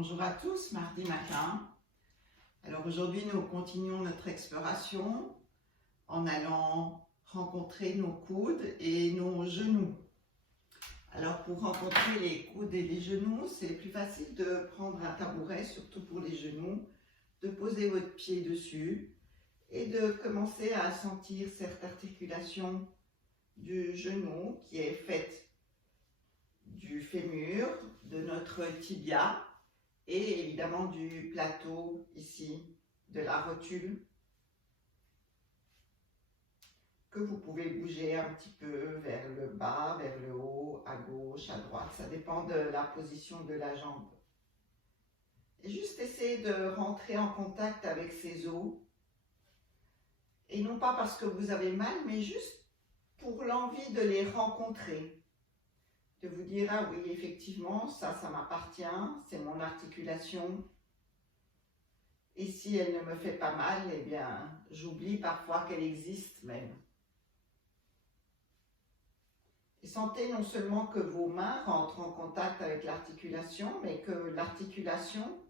Bonjour à tous, mardi matin. Alors aujourd'hui, nous continuons notre exploration en allant rencontrer nos coudes et nos genoux. Alors pour rencontrer les coudes et les genoux, c'est plus facile de prendre un tabouret, surtout pour les genoux, de poser votre pied dessus et de commencer à sentir cette articulation du genou qui est faite du fémur, de notre tibia et évidemment du plateau ici, de la rotule, que vous pouvez bouger un petit peu vers le bas, vers le haut, à gauche, à droite. Ça dépend de la position de la jambe. Et juste essayer de rentrer en contact avec ces os. Et non pas parce que vous avez mal, mais juste pour l'envie de les rencontrer. De vous dire, ah oui, effectivement, ça m'appartient, c'est mon articulation. Et si elle ne me fait pas mal, eh bien, j'oublie parfois qu'elle existe même. Et sentez non seulement que vos mains rentrent en contact avec l'articulation, mais que l'articulation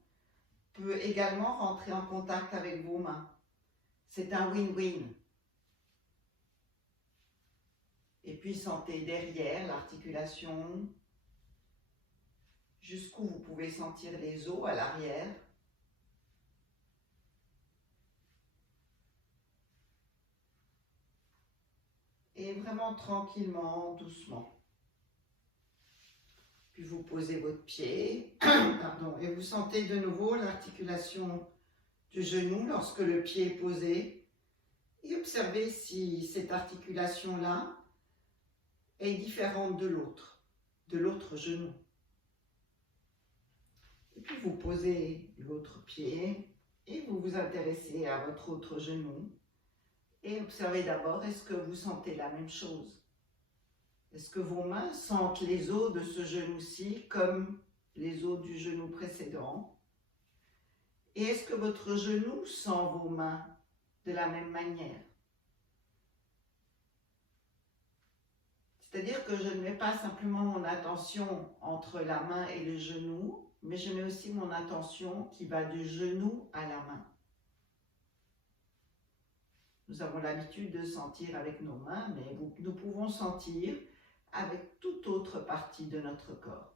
peut également rentrer en contact avec vos mains. C'est un win-win. Et puis sentez derrière l'articulation, jusqu'où vous pouvez sentir les os à l'arrière. Et vraiment tranquillement, doucement. Puis vous posez votre pied, pardon, et vous sentez de nouveau l'articulation du genou lorsque le pied est posé. Et observez si cette articulation-là est différente de l'autre genou. Et puis vous posez l'autre pied et vous vous intéressez à votre autre genou. Et observez d'abord, est-ce que vous sentez la même chose? Est-ce que vos mains sentent les os de ce genou-ci comme les os du genou précédent? Et est-ce que votre genou sent vos mains de la même manière? C'est-à-dire que je ne mets pas simplement mon attention entre la main et le genou, mais je mets aussi mon attention qui va du genou à la main. Nous avons l'habitude de sentir avec nos mains, mais nous pouvons sentir avec toute autre partie de notre corps.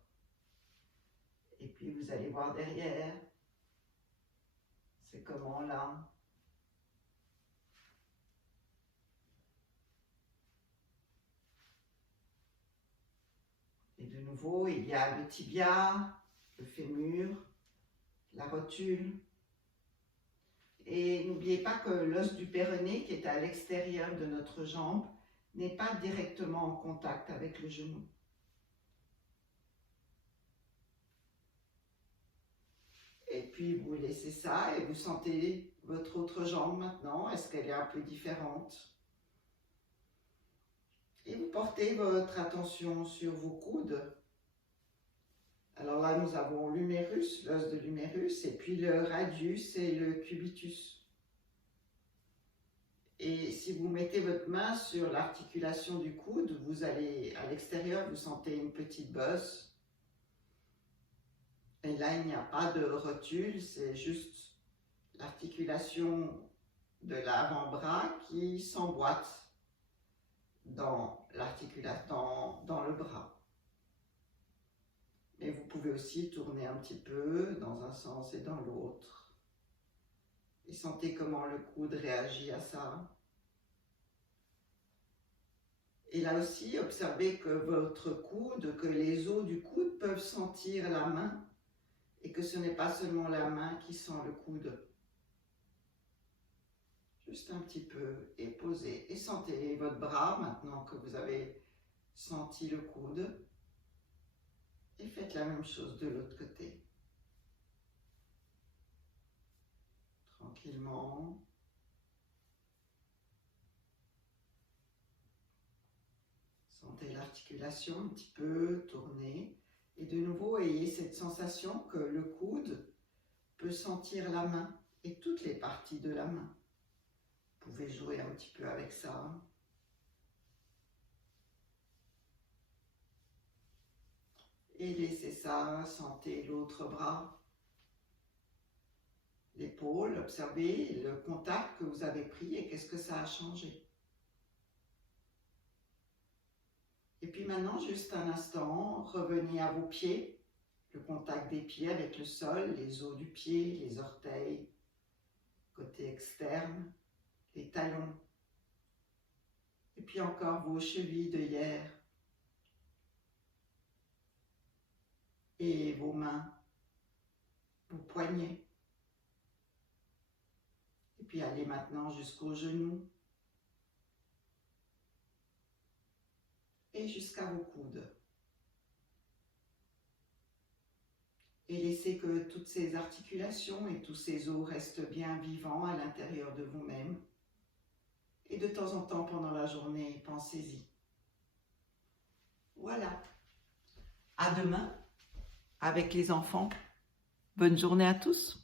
Et puis vous allez voir derrière, c'est comment là. Et de nouveau, il y a le tibia, le fémur, la rotule. Et n'oubliez pas que l'os du péroné, qui est à l'extérieur de notre jambe, n'est pas directement en contact avec le genou. Et puis vous laissez ça et vous sentez votre autre jambe maintenant. Est-ce qu'elle est un peu différente? Et vous portez votre attention sur vos coudes. Alors là, nous avons l'humérus, l'os de l'humérus, et puis le radius et le cubitus. Et si vous mettez votre main sur l'articulation du coude, vous allez à l'extérieur, vous sentez une petite bosse. Et là, il n'y a pas de rotule, c'est juste l'articulation de l'avant-bras qui s'emboîte dans le bras. Et vous pouvez aussi tourner un petit peu dans un sens et dans l'autre. Et sentez comment le coude réagit à ça. Et là aussi, observez que votre coude, que les os du coude peuvent sentir la main et que ce n'est pas seulement la main qui sent le coude. Juste un petit peu et posez. Et sentez votre bras maintenant que vous avez senti le coude. Et faites la même chose de l'autre côté. Tranquillement. Sentez l'articulation un petit peu tourner. Et de nouveau, ayez cette sensation que le coude peut sentir la main et toutes les parties de la main. Vous pouvez jouer un petit peu avec ça. Et laissez ça, sentez l'autre bras l'épaule, observez le contact que vous avez pris et qu'est-ce que ça a changé. Et puis maintenant, juste un instant, revenez à vos pieds, le contact des pieds avec le sol, les os du pied, les orteils, côté externe, les talons. Et puis encore vos chevilles de hier. Et vos mains, vos poignets. Et puis allez maintenant jusqu'aux genoux. Et jusqu'à vos coudes. Et laissez que toutes ces articulations et tous ces os restent bien vivants à l'intérieur de vous-même. Et de temps en temps pendant la journée, pensez-y. Voilà. À demain avec les enfants. Bonne journée à tous.